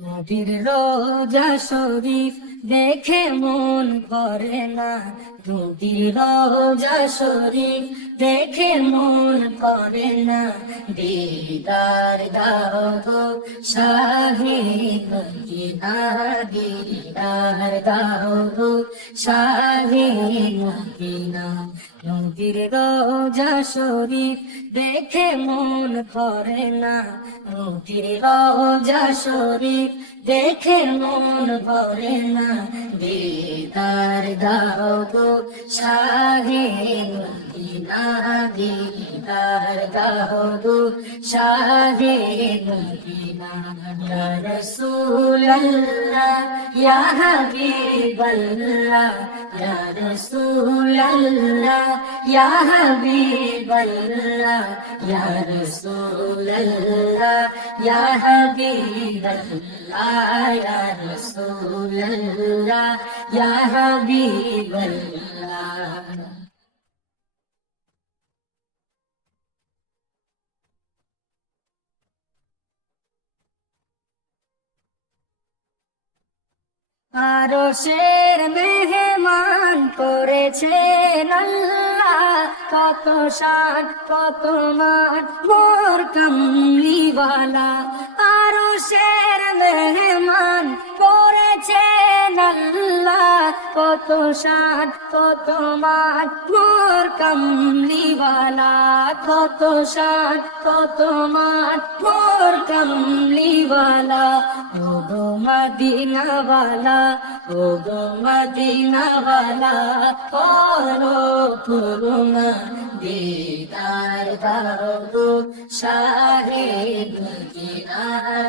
নবীর রোজা শরীফ দেখে মন করে না, নবীর রোজা শরীফ দেখে মন করে না। দিদার দাও গো শাহে মদিনা, দিদার দাও গো শাহে মদিনা। নবীর রোজা শরীফ দেখে মন করে না, নবীর রোজা শরীফ দেখে মন ভরে না। দিদার দাও গো শাহে মদিনা, দিদার দাও গো শাহে মদিনা। ইয়া রাসূলুল্লাহ ইয়া হাবিবাল্লাহ, ইয়া রাসূলুল্লাহ ইয়া হাবিবাল্লাহ, ইয়া রাসূলুল্লাহ ইয়া হাবিবাল্লাহ, ইয়া রাসূলুল্লাহ ইয়া হাবিবাল্লাহ। আরশের মেহমান করেছেন আল্লাহ, কত শান কত মান মোর কামলিওয়ালা। আরশের মেহমান করেছেন আল্লাহ, কত শান কত মান মোর কামলিওয়ালা, কত শান কত মান মোর কামলিওয়ালা। ও গো মদিনাওয়ালা, ও গো মদিনাওয়ালা, করো করুণা, দিদার দাও গো শাহে মদিনা,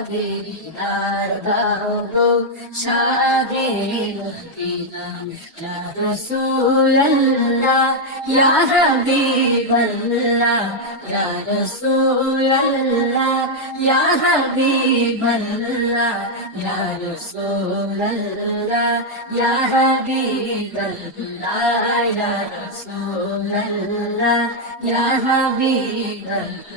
দিদার দাও গো শাহে মদিনা। ইয়া রাসূলুল্লাহ ইয়া হাবিবাল্লাহ, ইয়া রাসূলুল্লাহ ইয়া হাবিবাল্লাহ, ইয়া রাসূলুল্লাহ ইয়া হাবিবাল্লাহ, ইয়া রাসূলুল্লাহ ইয়া হাবিবাল্লাহ।